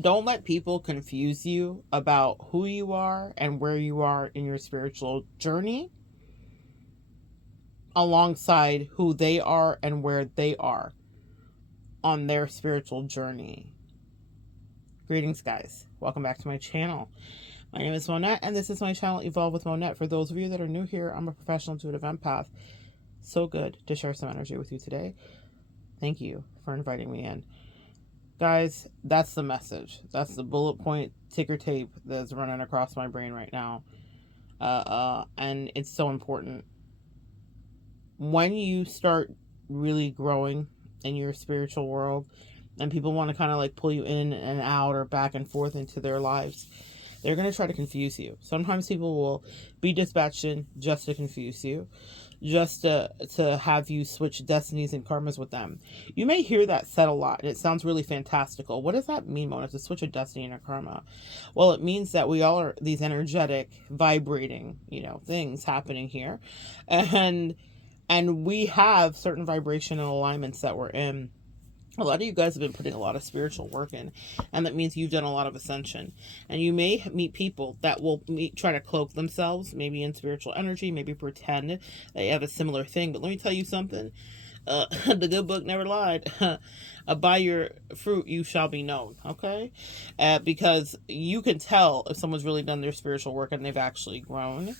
Don't let people confuse you about who you are and where you are in your spiritual journey alongside who they are and where they are on their spiritual journey. Greetings, guys. Welcome back to my channel. My name is Monette, and this is my channel, Evolve with Monette. For those of you that are new here, I'm a professional intuitive empath. So good to share some energy with you today. Thank you for inviting me in. Guys, that's the message. That's the bullet point ticker tape that's running across my brain right now. And it's so important. When you start really growing in your spiritual world and people want to kind of like pull you in and out or back and forth into their lives, they're going to try to confuse you. Sometimes people will be dispatched in just to confuse you, just to have you switch destinies and karmas with them. You may hear that said a lot, and it sounds really fantastical. What does that mean, Mona, to switch a destiny and a karma? Well, it means that we all are these energetic, vibrating, things happening here. And we have certain vibrational alignments that we're in. A lot of you guys have been putting a lot of spiritual work in, and that means you've done a lot of ascension. And you may meet people that will try to cloak themselves, maybe in spiritual energy, maybe pretend they have a similar thing. But let me tell you something. The good book never lied. By your fruit you shall be known, okay? Because you can tell if someone's really done their spiritual work and they've actually grown.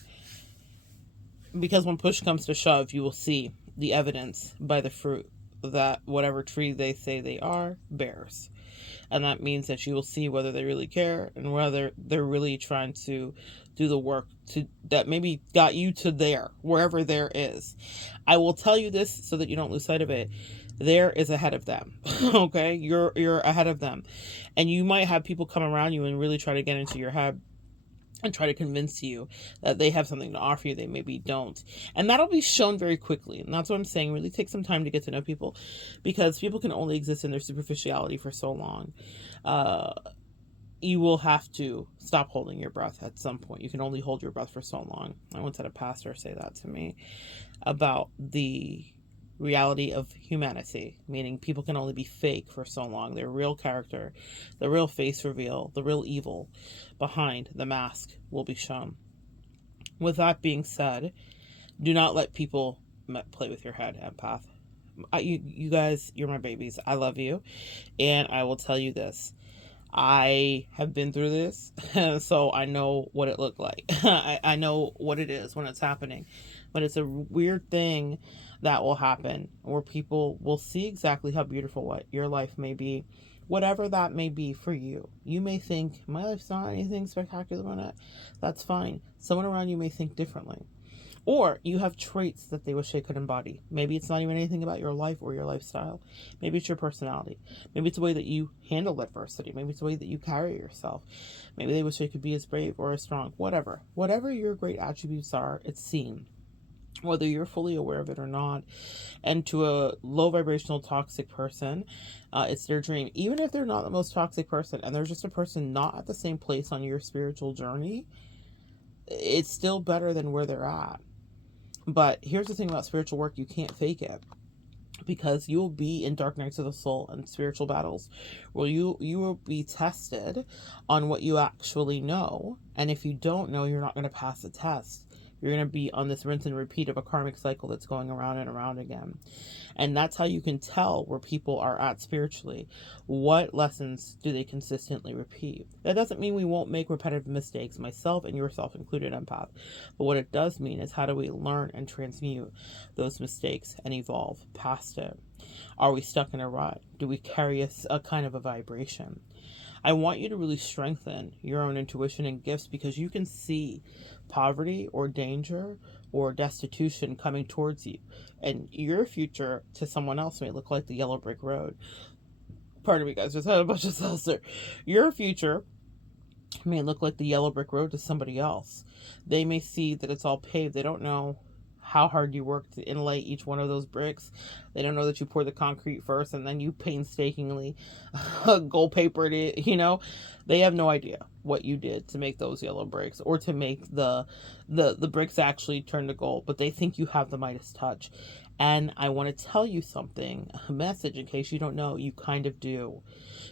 Because when push comes to shove, you will see the evidence by the fruit that whatever tree they say they are bears. And that means that you will see whether they really care and whether they're really trying to do the work that maybe got you to there, wherever there is. I will tell you this so that you don't lose sight of it. There is ahead of them. Okay? You're ahead of them. And you might have people come around you and really try to get into your head and try to convince you that they have something to offer you they maybe don't. And that'll be shown very quickly. And that's what I'm saying. Really take some time to get to know people, because people can only exist in their superficiality for so long. You will have to stop holding your breath at some point. You can only hold your breath for so long. I once had a pastor say that to me about the reality of humanity, meaning people can only be fake for so long. Their real character, the real face reveal, the real evil behind the mask will be shown. With that being said, do not let people play with your head, empath. You guys, you're my babies. I love you. And I will tell you this. I have been through this, so I know what it looked like. I know what it is when it's happening. But it's a weird thing that will happen where people will see exactly how beautiful what your life may be, whatever that may be for you. You may think, my life's not anything spectacular on it. That's fine. Someone around you may think differently. Or you have traits that they wish they could embody. Maybe it's not even anything about your life or your lifestyle. Maybe it's your personality. Maybe it's the way that you handle adversity. Maybe it's the way that you carry yourself. Maybe they wish they could be as brave or as strong. Whatever. Whatever your great attributes are, it's seen, whether you're fully aware of it or not. And to a low vibrational toxic person, it's their dream. Even if they're not the most toxic person and they're just a person not at the same place on your spiritual journey, it's still better than where they're at. But here's the thing about spiritual work: you can't fake it, because you will be in dark nights of the soul and spiritual battles where you will be tested on what you actually know. And if you don't know, you're not going to pass the test. You're going to be on this rinse and repeat of a karmic cycle that's going around and around again. And that's how you can tell where people are at spiritually. What lessons do they consistently repeat? That doesn't mean we won't make repetitive mistakes, myself and yourself included, empath. But what it does mean is, how do we learn and transmute those mistakes and evolve past it? Are we stuck in a rut? Do we carry a kind of a vibration? I want you to really strengthen your own intuition and gifts, because you can see poverty or danger or destitution coming towards you. And your future to someone else may look like the yellow brick road. Pardon me, guys, just had a bunch of seltzer. Your future may look like the yellow brick road to somebody else. They may see that it's all paved. They don't know how hard you work to inlay each one of those bricks. They don't know that you pour the concrete first and then you painstakingly gold papered it, They have no idea what you did to make those yellow bricks, or to make the bricks actually turn to gold, but they think you have the Midas touch. And I want to tell you something, a message in case you don't know, you kind of do.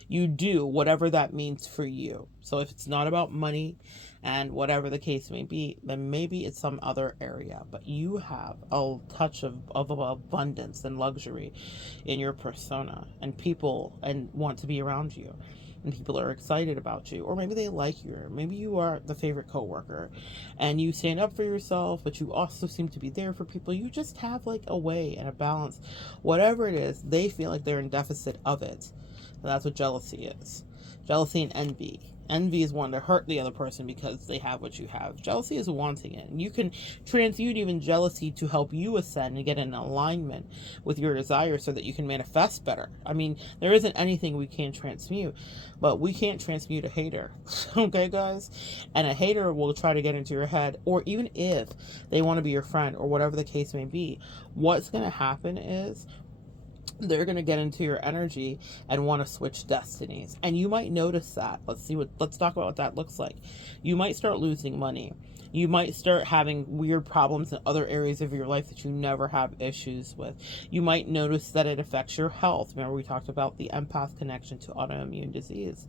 You do, whatever that means for you. So if it's not about money and whatever the case may be, then maybe it's some other area. But you have a touch of abundance and luxury in your persona, and people and want to be around you. And people are excited about you, or maybe they like you, or maybe you are the favorite coworker and you stand up for yourself, but you also seem to be there for people. You just have like a way and a balance. Whatever it is, they feel like they're in deficit of it. And that's what jealousy is. Jealousy and envy. Envy is wanting to hurt the other person because they have what you have. Jealousy is wanting it. And you can transmute even jealousy to help you ascend and get in alignment with your desire so that you can manifest better. I mean, there isn't anything we can't transmute, but we can't transmute a hater. Okay, guys? And a hater will try to get into your head, or even if they want to be your friend or whatever the case may be, what's going to happen is they're going to get into your energy and want to switch destinies. And you might notice that. Let's talk about what that looks like. You might start losing money. You might start having weird problems in other areas of your life that you never have issues with. You might notice that it affects your health. Remember, we talked about the empath connection to autoimmune disease.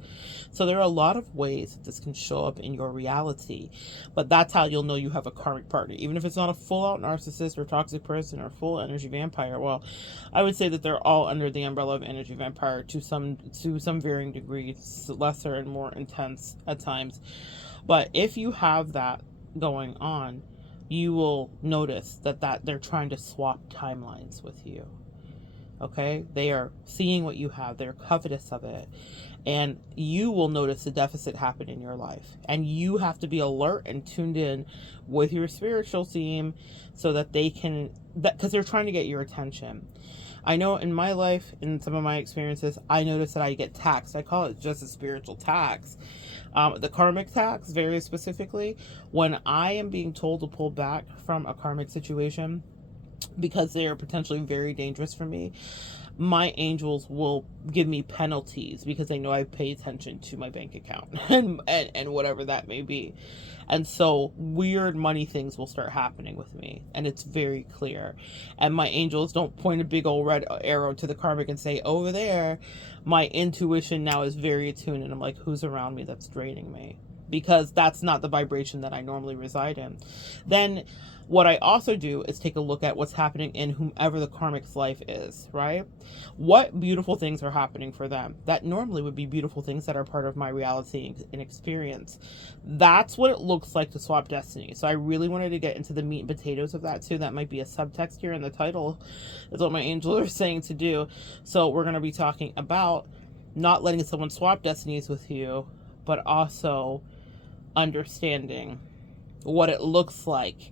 So there are a lot of ways that this can show up in your reality, but that's how you'll know you have a karmic partner. Even if it's not a full-out narcissist or toxic person or full energy vampire, well, I would say that they're all under the umbrella of energy vampire to some varying degrees, lesser and more intense at times. But if you have that going on, you will notice that they're trying to swap timelines with you. Okay, they are seeing what you have, they're covetous of it, and you will notice a deficit happen in your life, and you have to be alert and tuned in with your spiritual team so that they can, because they're trying to get your attention. I know in my life, in some of my experiences, I notice that I get taxed. I call it just a spiritual tax. The karmic tax, very specifically, when I am being told to pull back from a karmic situation because they are potentially very dangerous for me, my angels will give me penalties because they know I pay attention to my bank account and whatever that may be. And so weird money things will start happening with me, and it's very clear. And my angels don't point a big old red arrow to the karmic and say, over there. My intuition now is very attuned, and I'm like, who's around me that's draining me? Because that's not the vibration that I normally reside in. Then what I also do is take a look at what's happening in whomever the karmic's life is, right? What beautiful things are happening for them that normally would be beautiful things that are part of my reality and experience. That's what it looks like to swap destiny. So I really wanted to get into the meat and potatoes of that too. That might be a subtext here in the title, is what my angels are saying to do. So we're going to be talking about not letting someone swap destinies with you, but also understanding what it looks like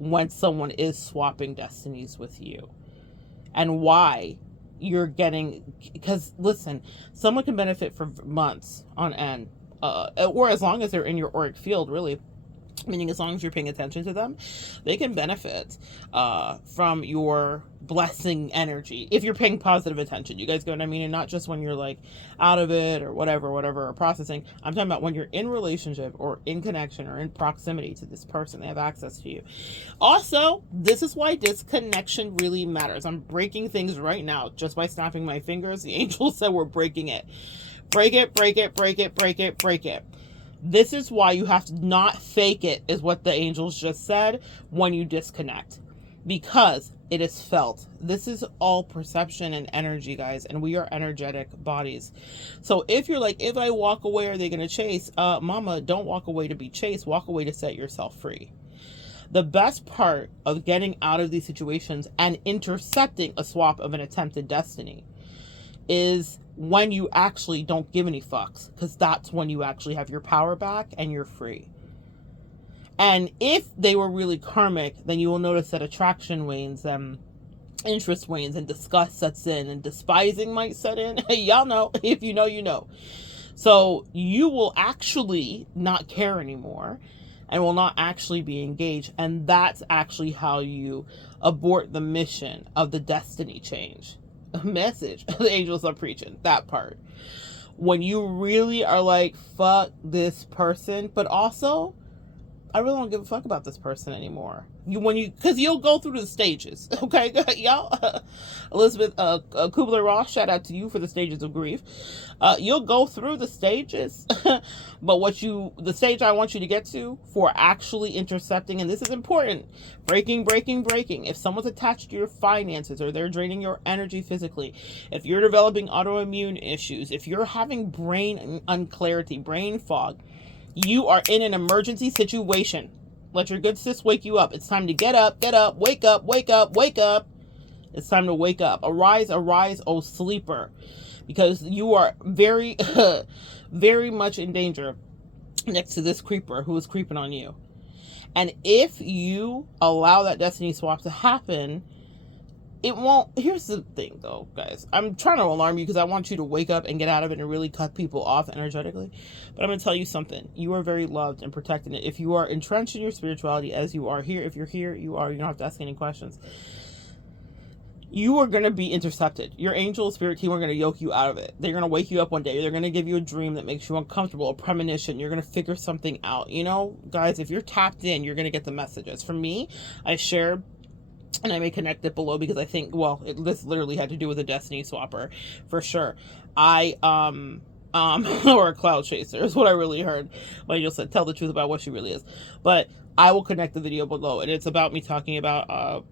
when someone is swapping destinies with you, and why you're getting, because listen, someone can benefit for months on end, or as long as they're in your auric field, really, meaning as long as you're paying attention to them, they can benefit from your blessing energy if you're paying positive attention. You guys get what I mean? And not just when you're like out of it or whatever, or processing. I'm talking about when you're in relationship or in connection or in proximity to this person. They have access to you. Also, this is why disconnection really matters. I'm breaking things right now just by snapping my fingers. The angels said we're breaking it. Break it, break it, break it, break it, break it. This is why you have to not fake it, is what the angels just said, when you disconnect. Because it is felt. This is all perception and energy, guys, and we are energetic bodies. So if you're like, if I walk away, are they going to chase? Mama, don't walk away to be chased. Walk away to set yourself free. The best part of getting out of these situations and intercepting a swap of an attempted destiny is when you actually don't give any fucks, because that's when you actually have your power back and you're free. And if they were really karmic, then you will notice that attraction wanes, interest wanes, and disgust sets in, and despising might set in. Y'all know, if you know, you know. So you will actually not care anymore and will not actually be engaged. And that's actually how you abort the mission of the destiny change. A message the angels are preaching, that part. When you really are like, fuck this person, but also I really don't give a fuck about this person anymore. Because you'll go through the stages, okay, y'all. Elizabeth Kubler-Ross, shout out to you for the stages of grief. You'll go through the stages, but the stage I want you to get to for actually intercepting, and this is important, breaking. If someone's attached to your finances, or they're draining your energy physically, if you're developing autoimmune issues, if you're having brain unclarity, brain fog, you are in an emergency situation. Let your good sis wake you up. It's time to get up, wake up. It's time to wake up. Arise, oh sleeper. Because you are very, very much in danger next to this creeper who is creeping on you. And if you allow that destiny swap to happen, it won't. Here's the thing though, guys. I'm trying to alarm you because I want you to wake up and get out of it and really cut people off energetically. But I'm going to tell you something. You are very loved and protected. If you are entrenched in your spirituality as you are here, if you're here, you don't have to ask any questions. You are going to be intercepted. Your angel spirit team are going to yoke you out of it. They're going to wake you up one day. They're going to give you a dream that makes you uncomfortable, a premonition. You're going to figure something out. You know, guys, if you're tapped in, you're going to get the messages. For me, I shared, and I may connect it below because I think, this literally had to do with a destiny swapper for sure. Or a cloud chaser is what I really heard when you said, tell the truth about what she really is. But I will connect the video below, and it's about me talking about,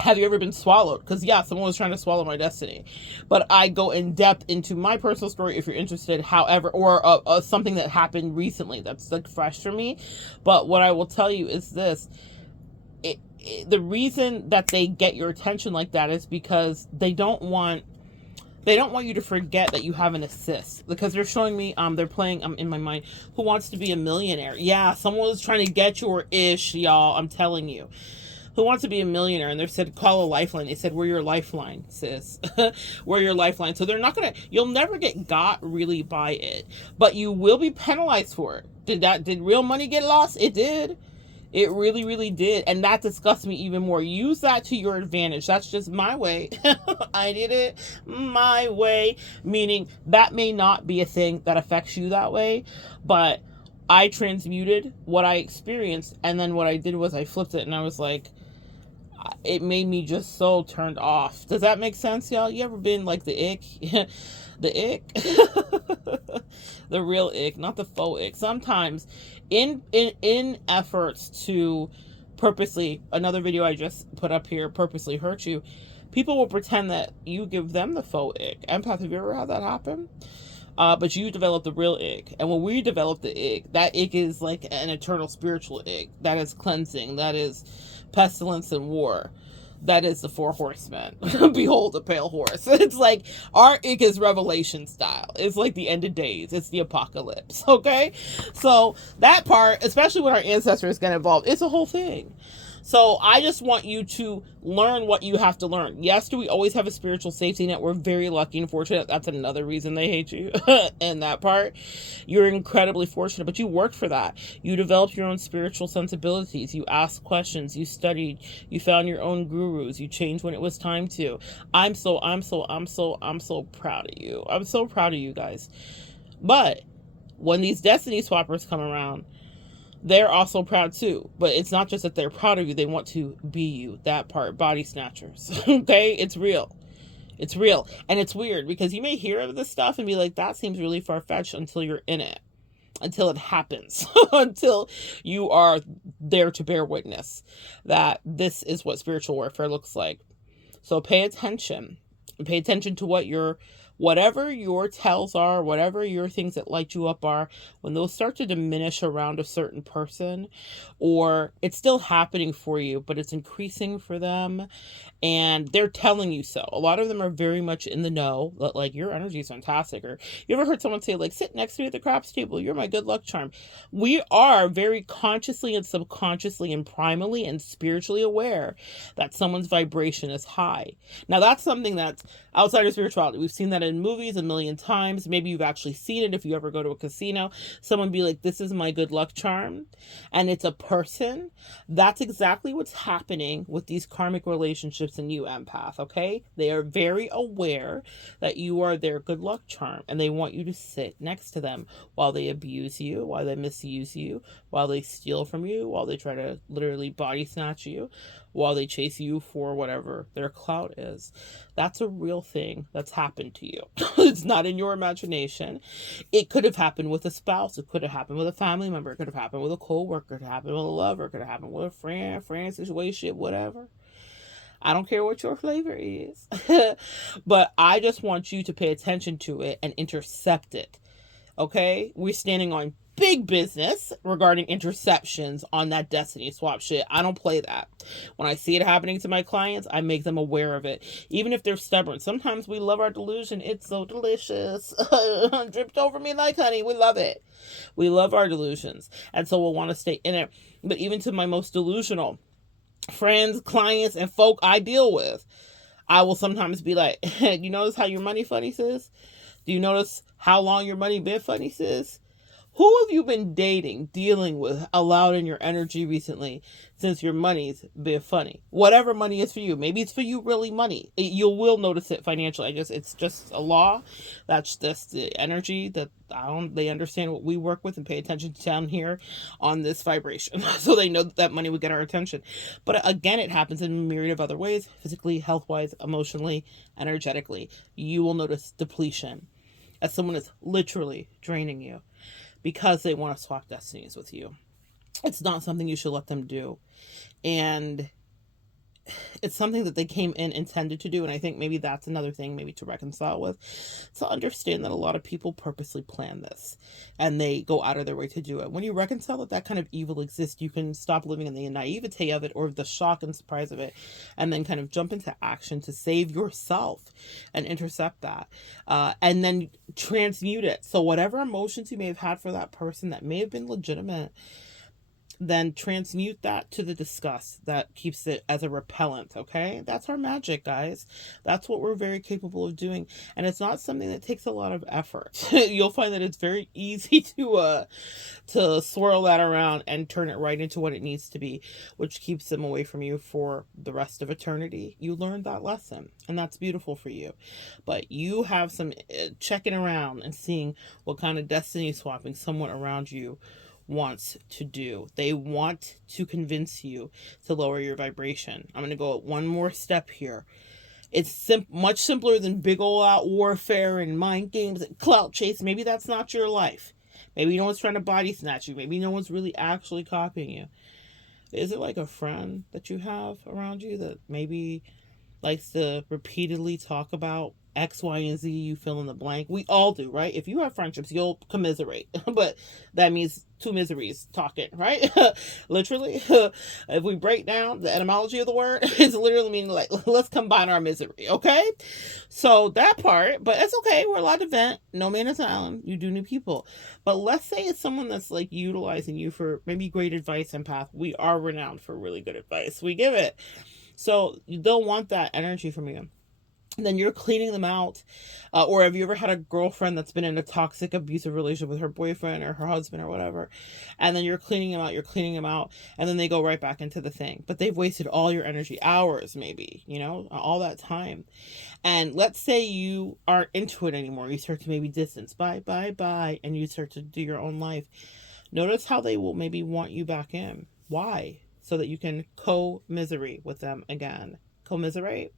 have you ever been swallowed? Because yeah, someone was trying to swallow my destiny, but I go in depth into my personal story if you're interested. However, or something that happened recently that's like fresh for me. But what I will tell you is this: the reason that they get your attention like that is because they don't want you to forget that you have an assist. Because they're showing me, they're playing, in my mind, Who Wants to Be a Millionaire? Yeah, someone was trying to get your ish, y'all. I'm telling you. Who Wants to Be a Millionaire? And they said, call a lifeline. They said, we're your lifeline, sis. We're your lifeline. So they're not going to, you'll never get got really by it, but you will be penalized for it. Did real money get lost? It did. It really, really did. And that disgusts me even more. Use that to your advantage. That's just my way. I did it my way. Meaning that may not be a thing that affects you that way, but I transmuted what I experienced. And then what I did was I flipped it and I was like, it made me just so turned off. Does that make sense, y'all? You ever been like the ick? The ick? The real ick, not the faux ick. Sometimes in efforts to purposely, another video I just put up here, purposely hurt you, people will pretend that you give them the faux ick. Empath, have you ever had that happen? But you develop the real ick. And when we develop the ick, that ick is like an eternal spiritual ick. That is cleansing. That is pestilence and war. That is the 4 horsemen. Behold a pale horse. It's like our ick is Revelation style. It's like the end of days. It's the apocalypse. Okay? So that part, especially when our ancestors get involved, it's a whole thing. So I just want you to learn what you have to learn. Yes, do we always have a spiritual safety net? We're very lucky and fortunate. That's another reason they hate you. And that part, you're incredibly fortunate, but you worked for that. You developed your own spiritual sensibilities. You asked questions. You studied. You found your own gurus. You changed when it was time to. I'm so proud of you. I'm so proud of you guys. But when these destiny swappers come around, they're also proud too. But it's not just that they're proud of you, they want to be you. That part, body snatchers. Okay? It's real. It's real. And it's weird because you may hear of this stuff and be like, that seems really far-fetched, until you're in it. Until it happens. Until you are there to bear witness that this is what spiritual warfare looks like. So pay attention. And pay attention to whatever your tells are, whatever your things that light you up are, when those start to diminish around a certain person, or it's still happening for you, but it's increasing for them, and they're telling you so. A lot of them are very much in the know, that like, your energy is fantastic. Or you ever heard someone say, like, sit next to me at the craps table, you're my good luck charm. We are very consciously and subconsciously and primally and spiritually aware that someone's vibration is high. Now that's something that's outside of spirituality. We've seen that in movies a million times. Maybe you've actually seen it if you ever go to a casino. Someone be like, this is my good luck charm. And it's a person. That's exactly what's happening with these karmic relationships in you, empath, okay? They are very aware that you are their good luck charm, and they want you to sit next to them while they abuse you, while they misuse you, while they steal from you, while they try to literally body snatch you, while they chase you for whatever their clout is. That's a real thing that's happened to you. It's not in your imagination. It could have happened with a spouse. It could have happened with a family member. It could have happened with a co-worker. It could have happened with a lover. It could have happened with a friend situation, whatever. I don't care what your flavor is. But I just want you to pay attention to it and intercept it. Okay? We're standing on big business regarding interceptions on that destiny swap shit. I don't play that. When I see it happening to my clients, I make them aware of it. Even if they're stubborn. Sometimes we love our delusion. It's so delicious. Dripped over me like honey. We love it. We love our delusions. And so we'll want to stay in it. But even to my most delusional friends, clients, and folk I deal with, I will sometimes be like, you notice how your money funny, sis? Do you notice how long your money been funny, sis? Who have you been dating, dealing with, allowed in your energy recently since your money's been funny? Whatever money is for you. Maybe it's for you really money. You will notice it financially. I guess it's just a law. That's the energy that they understand what we work with and pay attention to down here on this vibration. So they know that money would get our attention. But again, it happens in a myriad of other ways, physically, health-wise, emotionally, energetically. You will notice depletion as someone is literally draining you, because they want to swap destinies with you. It's not something you should let them do. And it's something that they came in intended to do. And I think maybe that's another thing maybe to reconcile with. So understand that a lot of people purposely plan this and they go out of their way to do it. When you reconcile that kind of evil exists, you can stop living in the naivete of it or the shock and surprise of it, and then kind of jump into action to save yourself and intercept that. And then transmute it. So whatever emotions you may have had for that person that may have been legitimate, then transmute that to the disgust that keeps it as a repellent. Okay, that's our magic, guys. That's what we're very capable of doing, and it's not something that takes a lot of effort. You'll find that it's very easy to swirl that around and turn it right into what it needs to be, which keeps them away from you for the rest of eternity. You learned that lesson, and that's beautiful for you. But you have some checking around and seeing what kind of destiny swapping someone around you wants to do. They want to convince you to lower your vibration. I'm going to go one more step here. It's much simpler than big old out warfare and mind games and clout chase. Maybe that's not your life. Maybe no one's trying to body snatch you. Maybe no one's really actually copying you. Is it like a friend that you have around you that maybe likes to repeatedly talk about X, Y, and Z, you fill in the blank? We all do, right? If you have friendships, you'll commiserate. But that means two miseries talking, right? Literally. If we break down the etymology of the word, it's literally meaning like, let's combine our misery, okay? So that part, but it's okay. We're allowed to vent. No man is an island. You do need people. But let's say it's someone that's like utilizing you for maybe great advice, empath. We are renowned for really good advice. We give it. So you don't want that energy from you. Then you're cleaning them out. Or have you ever had a girlfriend that's been in a toxic, abusive relationship with her boyfriend or her husband or whatever, and then you're cleaning them out, and then they go right back into the thing. But they've wasted all your energy, hours maybe, all that time. And let's say you aren't into it anymore. You start to maybe distance, bye, and you start to do your own life. Notice how they will maybe want you back in. Why? So that you can co-miserate with them again. Co-miserate?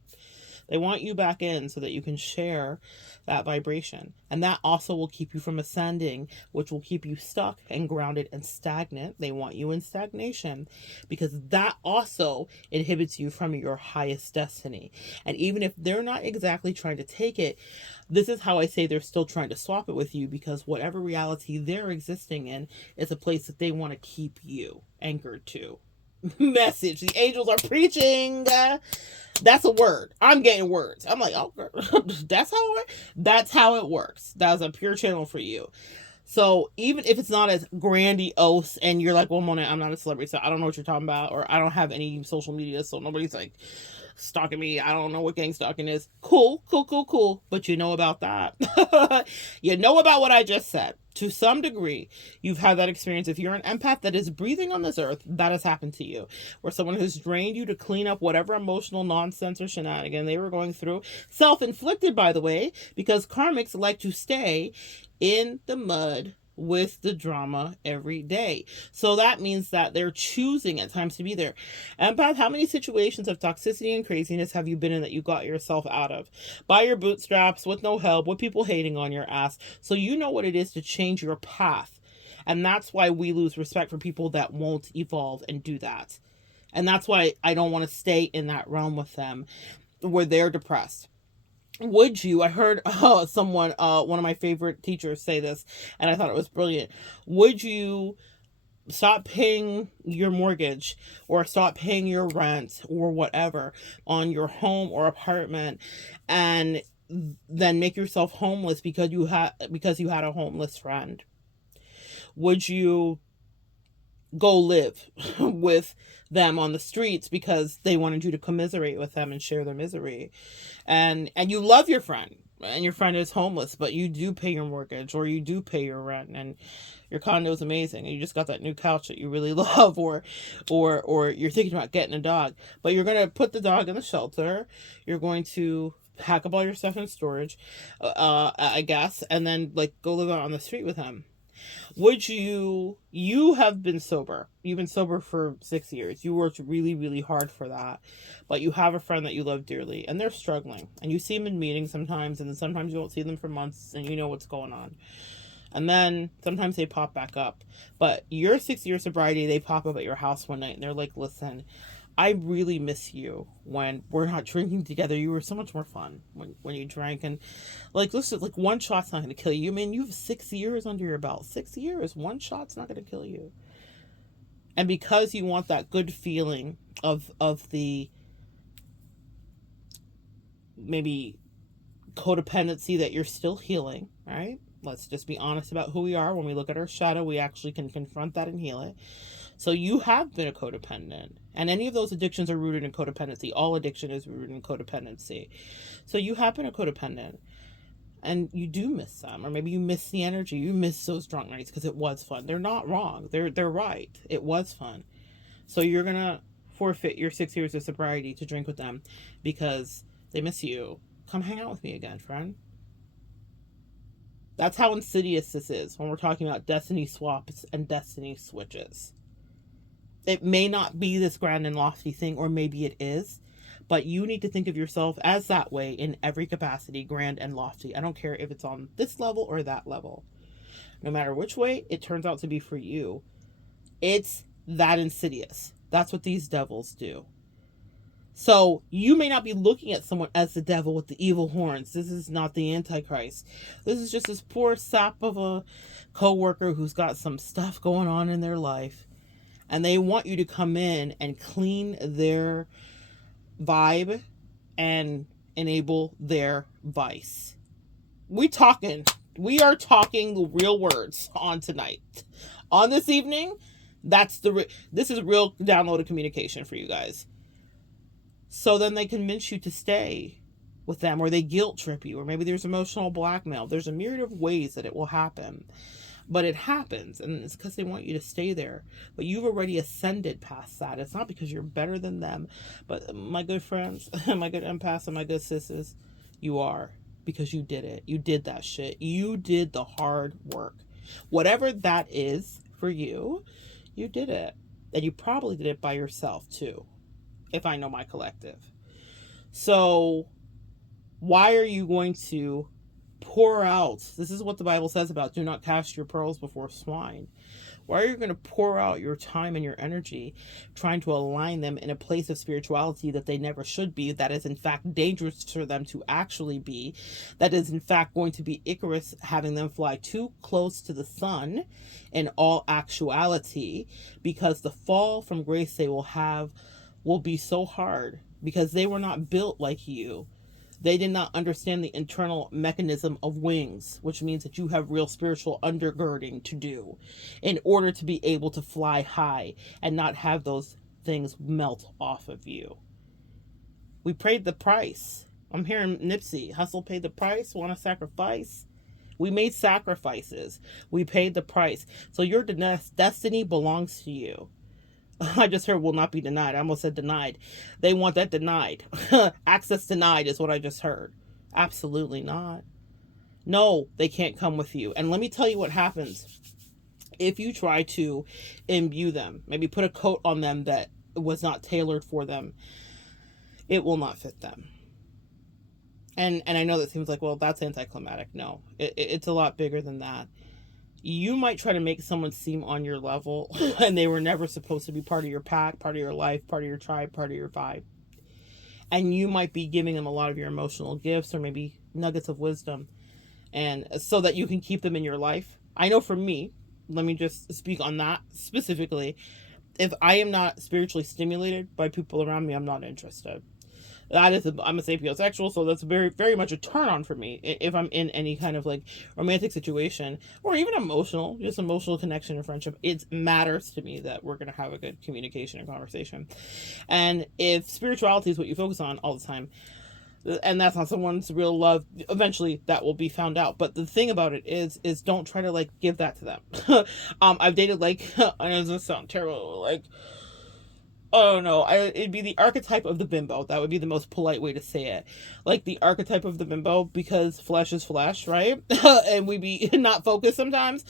They want you back in so that you can share that vibration. And that also will keep you from ascending, which will keep you stuck and grounded and stagnant. They want you in stagnation because that also inhibits you from your highest destiny. And even if they're not exactly trying to take it, this is how I say they're still trying to swap it with you, because whatever reality they're existing in is a place that they want to keep you anchored to. Message. The angels are preaching. That's a word. I'm getting words. I'm like, oh, that's how it works. That's how it works. That was a pure channel for you. So even if it's not as grandiose and you're like, well, Mona, I'm not a celebrity, so I don't know what you're talking about, or I don't have any social media, so nobody's like stalking me. I don't know what gang stalking is. Cool, cool, cool, cool. But you know about that. You know about what I just said. To some degree, you've had that experience. If you're an empath that is breathing on this earth, that has happened to you. Where someone has drained you to clean up whatever emotional nonsense or shenanigan they were going through. Self-inflicted, by the way, because karmics like to stay in the mud with the drama every day. So that means that they're choosing at times to be there. Empath, how many situations of toxicity and craziness have you been in that you got yourself out of? By your bootstraps, with no help, with people hating on your ass. So you know what it is to change your path. And that's why we lose respect for people that won't evolve and do that. And that's why I don't want to stay in that realm with them where they're depressed. Would you, I heard someone, one of my favorite teachers say this, and I thought it was brilliant. Would you stop paying your mortgage or stop paying your rent or whatever on your home or apartment and then make yourself homeless because you had a homeless friend? Would you go live with them on the streets because they wanted you to commiserate with them and share their misery? And you love your friend, and your friend is homeless, but you do pay your mortgage or you do pay your rent, and your condo is amazing, and you just got that new couch that you really love, or you're thinking about getting a dog, but you're going to put the dog in the shelter, you're going to pack up all your stuff in storage, I guess, and then like go live out on the street with him. Would you have been sober. You've been sober for 6 years. You worked really, really hard for that. But you have a friend that you love dearly, and they're struggling. And you see them in meetings sometimes, and then sometimes you won't see them for months, and you know what's going on. And then sometimes they pop back up. But your 6 year sobriety, they pop up at your house one night, and they're like, listen, I really miss you when we're not drinking together. You were so much more fun when you drank. And like, listen, like one shot's not going to kill you. I mean, you have 6 years under your belt. 6 years. One shot's not going to kill you. And because you want that good feeling of the maybe codependency that you're still healing, right? Let's just be honest about who we are. When we look at our shadow, we actually can confront that and heal it. So you have been a codependent. And any of those addictions are rooted in codependency. All addiction is rooted in codependency. So you have been a codependent. And you do miss them. Or maybe you miss the energy. You miss those drunk nights because it was fun. They're not wrong. They're right. It was fun. So you're going to forfeit your 6 years of sobriety to drink with them because they miss you. Come hang out with me again, friend. That's how insidious this is when we're talking about destiny swaps and destiny switches. It may not be this grand and lofty thing, or maybe it is, but you need to think of yourself as that way in every capacity, grand and lofty. I don't care if it's on this level or that level. No matter which way it turns out to be for you, it's that insidious. That's what these devils do. So you may not be looking at someone as the devil with the evil horns. This is not the Antichrist. This is just this poor sap of a coworker who's got some stuff going on in their life. And they want you to come in and clean their vibe and enable their vice. We are talking the real words on tonight. On this evening, this is real downloaded communication for you guys. So then they convince you to stay with them, or they guilt trip you, or maybe there's emotional blackmail. There's a myriad of ways that it will happen. But it happens, and it's because they want you to stay there. But you've already ascended past that. It's not because you're better than them. But my good friends, my good empaths, and my good sisters, you are. Because you did it. You did that shit. You did the hard work. Whatever that is for you, you did it. And you probably did it by yourself, too. If I know my collective. So why are you going to pour out? This is what the Bible says about do not cast your pearls before swine. Why are you going to pour out your time and your energy trying to align them in a place of spirituality that they never should be, that is in fact dangerous for them to actually be, that is in fact going to be Icarus, having them fly too close to the sun in all actuality, because the fall from grace they will have will be so hard because they were not built like you. They did not understand the internal mechanism of wings, which means that you have real spiritual undergirding to do in order to be able to fly high and not have those things melt off of you. We paid the price. I'm hearing Nipsey, hustle paid the price, want to sacrifice. We made sacrifices. We paid the price. So your destiny belongs to you. I just heard will not be denied. I almost said denied. They want that denied. Access denied is what I just heard. Absolutely not. No, they can't come with you. And let me tell you what happens if you try to imbue them. Maybe put a coat on them that was not tailored for them. It will not fit them. And I know that seems like, well, that's anticlimactic. No, it's a lot bigger than that. You might try to make someone seem on your level and they were never supposed to be part of your pack, part of your life, part of your tribe, part of your vibe. And you might be giving them a lot of your emotional gifts or maybe nuggets of wisdom, and so that you can keep them in your life. I know for me, let me just speak on that specifically. If I am not spiritually stimulated by people around me, I'm not interested. I'm a sapiosexual, so that's very, very much a turn on for me if I'm in any kind of like romantic situation or even just emotional connection and friendship. It matters to me that we're going to have a good communication and conversation. And if spirituality is what you focus on all the time, and that's not someone's real love, eventually that will be found out. But the thing about it is don't try to like give that to them. I've dated like, I know this doesn't sound terrible, like, oh no, it'd be the archetype of the bimbo. That would be the most polite way to say it. Like the archetype of the bimbo, because flesh is flesh, right? And we be not focused sometimes.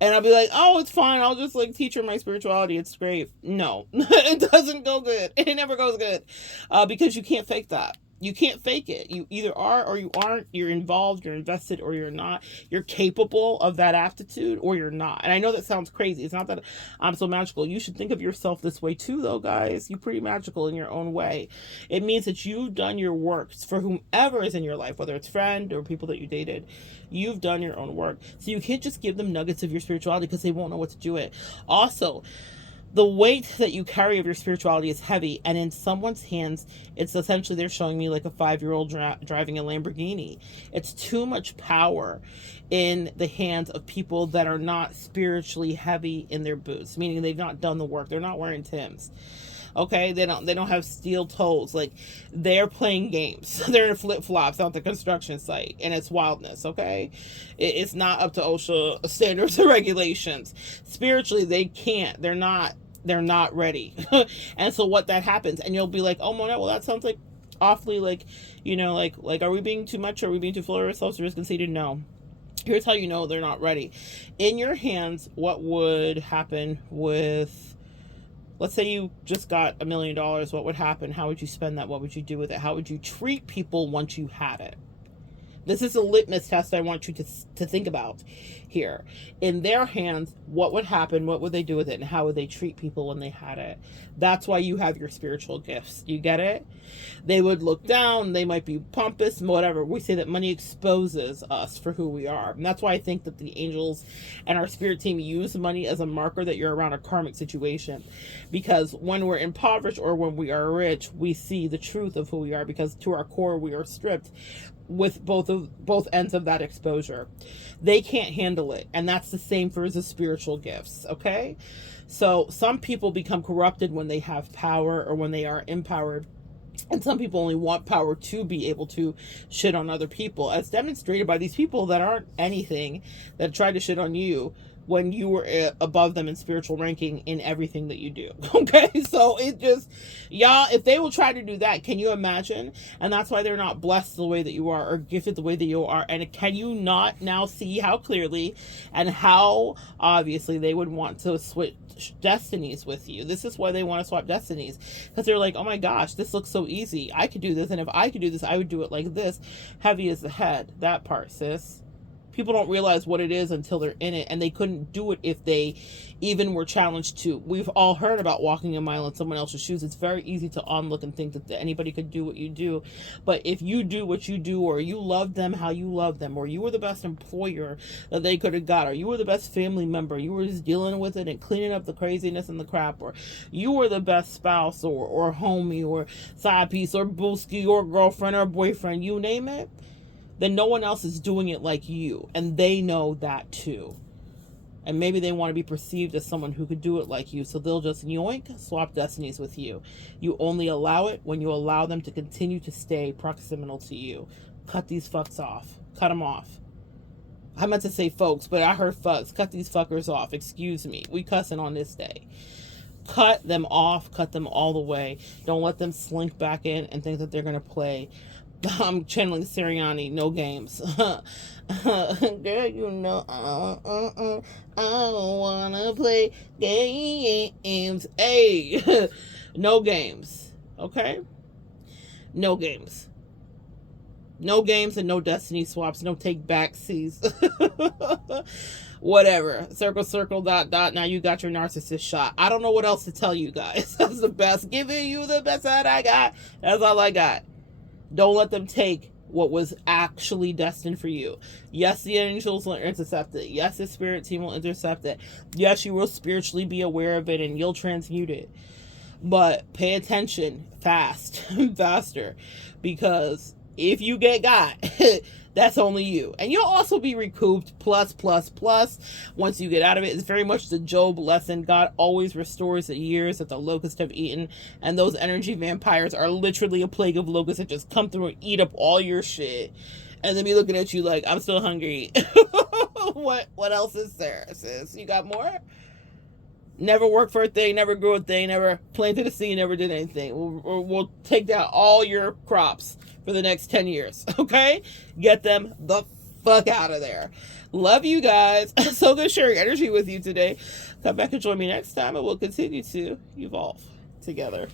And I'll be like, oh, it's fine. I'll just like teach her my spirituality. It's great. No, it doesn't go good. It never goes good. Because you can't fake that. You can't fake it. You either are or you aren't. You're involved, you're invested, or you're not. You're capable of that aptitude or you're not. And I know that sounds crazy. It's not that I'm so magical. You should think of yourself this way too, though, guys. You're pretty magical in your own way. It means that you've done your work for whomever is in your life, whether it's friend or people that you dated. You've done your own work. So you can't just give them nuggets of your spirituality because they won't know what to do it. Also, the weight that you carry of your spirituality is heavy, and in someone's hands, it's essentially they're showing me like a 5-year-old driving a Lamborghini. It's too much power in the hands of people that are not spiritually heavy in their boots, meaning they've not done the work. They're not wearing Timbs. Okay, they don't have steel toes. Like, they're playing games. They're in flip-flops out the construction site, and it's wildness. Okay, it's not up to OSHA standards or regulations. Spiritually, they can't. They're not ready. And so what that happens, and you'll be like, oh no, well that sounds like awfully like, like are we being too much? Are we being too full of ourselves or just conceited? No. Here's how you know they're not ready. In your hands, what would happen with, let's say you just got $1 million, what would happen? How would you spend that? What would you do with it? How would you treat people once you had it? This is a litmus test I want you to think about here. In their hands, what would happen? What would they do with it? And how would they treat people when they had it? That's why you have your spiritual gifts. You get it? They would look down. They might be pompous, whatever. We say that money exposes us for who we are. And that's why I think that the angels and our spirit team use money as a marker that you're around a karmic situation. Because when we're impoverished or when we are rich, we see the truth of who we are, because to our core, we are stripped with both ends of that exposure. They can't handle it, and that's the same for the spiritual gifts. Okay, so some people become corrupted when they have power or when they are empowered, and some people only want power to be able to shit on other people, as demonstrated by these people that aren't anything, that try to shit on you when you were above them in spiritual ranking in everything that you do. Okay, so it just, y'all, if they will try to do that, can you imagine? And that's why they're not blessed the way that you are or gifted the way that you are. And can you not now see how clearly and how obviously they would want to switch destinies with you? This is why they want to swap destinies, because they're like, oh my gosh, this looks so easy. I could do this, and if I could do this, I would do it like this. Heavy as the head, that part, sis. People don't realize what it is until they're in it, and they couldn't do it if they even were challenged to. We've all heard about walking a mile in someone else's shoes. It's very easy to onlook and think that anybody could do what you do. But if you do what you do, or you love them how you love them, or you were the best employer that they could have got, or you were the best family member, you were just dealing with it and cleaning up the craziness and the crap, or you were the best spouse or homie or side piece or booski or girlfriend or boyfriend, you name it, then no one else is doing it like you. And they know that too. And maybe they want to be perceived as someone who could do it like you. So they'll just yoink, swap destinies with you. You only allow it when you allow them to continue to stay proximal to you. Cut these fucks off. Cut them off. I meant to say folks, but I heard fucks. Cut these fuckers off. Excuse me. We cussing on this day. Cut them off. Cut them all the way. Don't let them slink back in and think that they're going to play. I'm channeling Sirianni, no games. Girl, you know, I don't wanna play games. Hey, no games, okay? No games. No games and no destiny swaps, no take backsies. Whatever. Circle, circle, dot, dot. Now you got your narcissist shot. I don't know what else to tell you guys. That's the best. Giving you the best that I got. That's all I got. Don't let them take what was actually destined for you. Yes, the angels will intercept it. Yes, the spirit team will intercept it. Yes, you will spiritually be aware of it and you'll transmute it. But pay attention fast, faster. Because if you get got, that's only you. And you'll also be recouped plus. Once you get out of it, it's very much the Job lesson. God always restores the years that the locusts have eaten. And those energy vampires are literally a plague of locusts that just come through and eat up all your shit. And then be looking at you like, I'm still hungry. What else is there, sis? You got more? Never worked for a thing, never grew a thing, never planted a seed, never did anything. We'll take down all your crops for the next 10 years, okay? Get them the fuck out of there. Love you guys. So good sharing energy with you today. Come back and join me next time and we'll continue to evolve together.